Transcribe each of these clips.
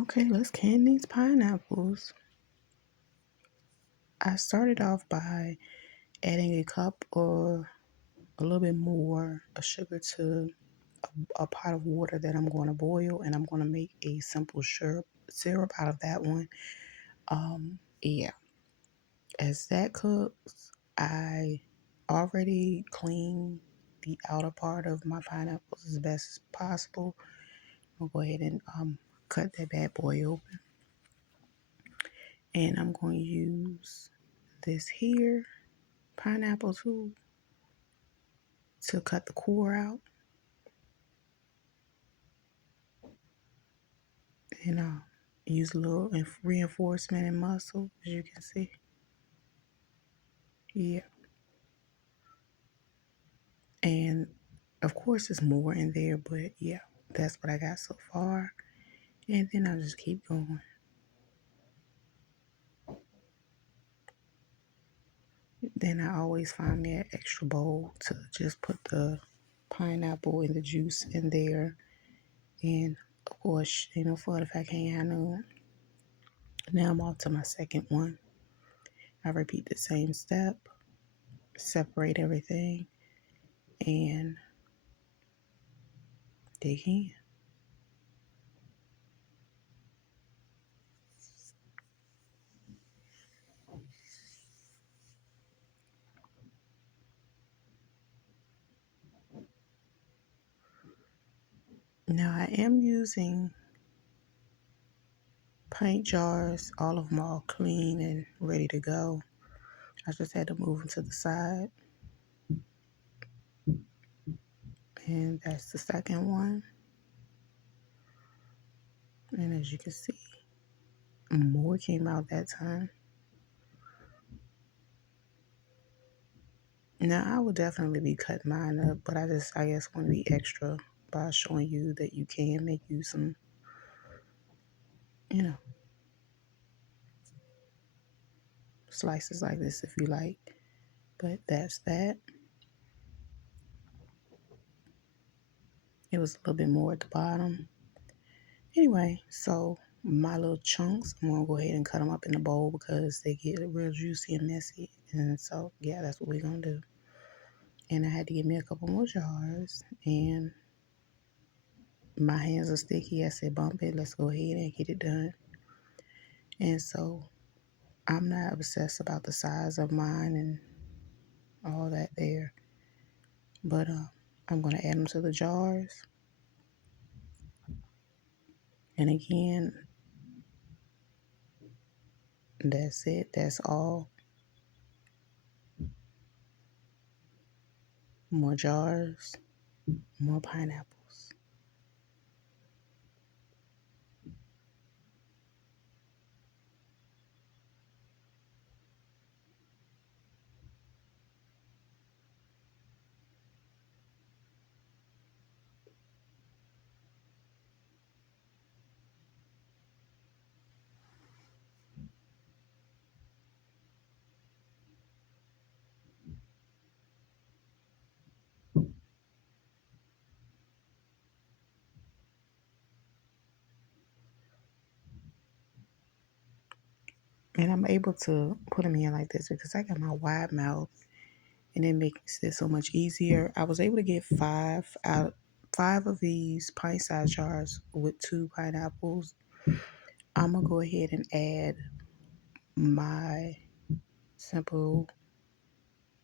Okay, let's can these pineapples. I started off by adding a cup or a little bit more of sugar to a pot of water that I'm going to boil, and I'm going to make a simple syrup out of that one. Yeah, as that cooks, I already cleaned the outer part of my pineapples as best as possible. I'll go ahead and cut that bad boy open, and I'm going to use this here pineapple tool to cut the core out, and use a little reinforcement and muscle, as you can see. Yeah, and of course there's more in there, but yeah, that's what I got so far. And then I'll just keep going. Then I always find me an extra bowl to just put the pineapple and the juice in there. And of course, for if I can't handle it. Now I'm on to my second one. I repeat the same step, separate everything, and dig in. Now I am using paint jars, all of them all clean and ready to go. I just had to move them to the side. And that's the second one. And as you can see, more came out that time. Now I would definitely be cutting mine up, but I guess want to be extra by showing you that you can make you some, you know, slices like this if you like. But that's that. It was a little bit more at the bottom. Anyway, so my little chunks, I'm gonna go ahead and cut them up in the bowl because they get real juicy and messy. And so, yeah, that's what we're gonna do. And I had to get me a couple more jars, and my hands are sticky. I said, bump it, let's go ahead and get it done. And so I'm not obsessed about the size of mine and all that there, but I'm gonna add them to the jars. And again, that's it. That's all. More jars, more pineapples. And I'm able to put them in like this because I got my wide mouth, and it makes it so much easier. I was able to get five of these pint-sized jars with 2 pineapples. I'm gonna go ahead and add my simple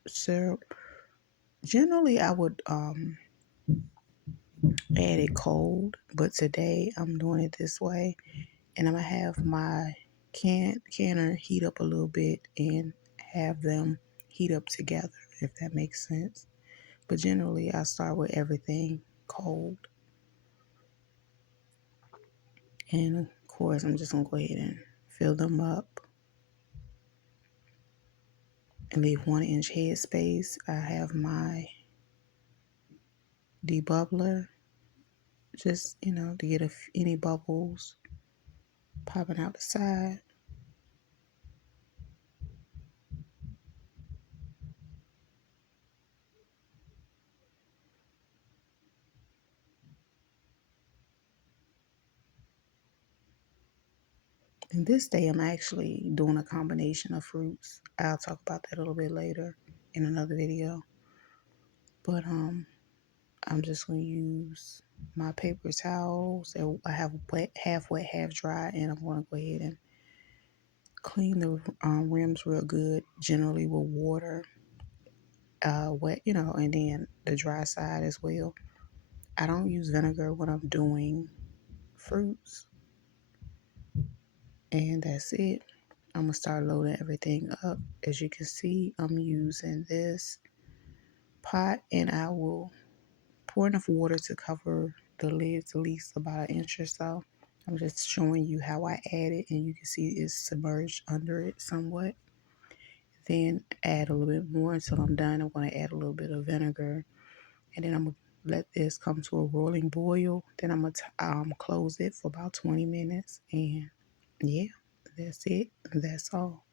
syrup. Generally, I would add it cold, but today I'm doing it this way, and I'm gonna have my canner heat up a little bit and have them heat up together, if that makes sense. But generally, I start with everything cold, and of course, I'm just gonna go ahead and fill them up and leave 1-inch head space. I have my debubbler, just to get any bubbles popping out the side. And this day I'm actually doing a combination of fruits. I'll talk about that a little bit later in another video. But I'm just gonna use my paper towels that I have half wet, half dry, and I'm gonna go ahead and clean the rims real good, generally with water, wet, and then the dry side as well. I don't use vinegar when I'm doing fruits, and that's it. I'm gonna start loading everything up. As you can see, I'm using this pot, and I will pour enough water to cover the lids at least about an inch or so. I'm just showing you how I add it, and you can see it's submerged under it somewhat. Then add a little bit more until I'm done. I'm going to add a little bit of vinegar, and then I'm going to let this come to a rolling boil. Then I'm going to close it for about 20 minutes, and yeah, that's it. That's all.